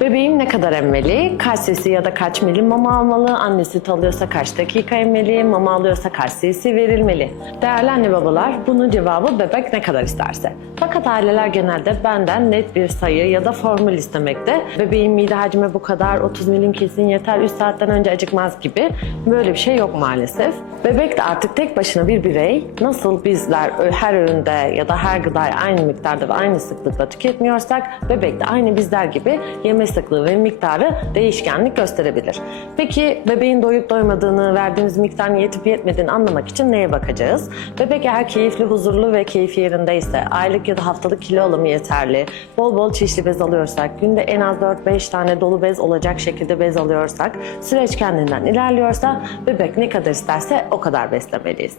Bebeğim ne kadar emmeli? Kaç cc ya da kaç milim mama almalı? Annesi süt alıyorsa kaç dakika emmeli? Mama alıyorsa kaç cc verilmeli? Değerli anne babalar, bunun cevabı bebek ne kadar isterse. Fakat aileler genelde benden net bir sayı ya da formül istemekte. Bebeğin mide hacmi bu kadar, 30 milim kesin yeter, 3 saatten önce acıkmaz gibi. Böyle bir şey yok maalesef. Bebek de artık tek başına bir birey. Nasıl bizler her öğünde ya da her gıdayı aynı miktarda ve aynı sıklıkla tüketmiyorsak, bebek de aynı bizler gibi yeme sıklığı ve miktarı değişkenlik gösterebilir. Peki bebeğin doyup doymadığını, verdiğimiz miktarın yetip yetmediğini anlamak için neye bakacağız? Bebek eğer keyifli, huzurlu ve keyfi yerindeyse, aylık ya da haftalık kilo alımı yeterli, bol bol çeşitli bez alıyorsak, günde en az 4-5 tane dolu bez olacak şekilde bez alıyorsak, süreç kendinden ilerliyorsa bebek ne kadar isterse o kadar beslemeliyiz.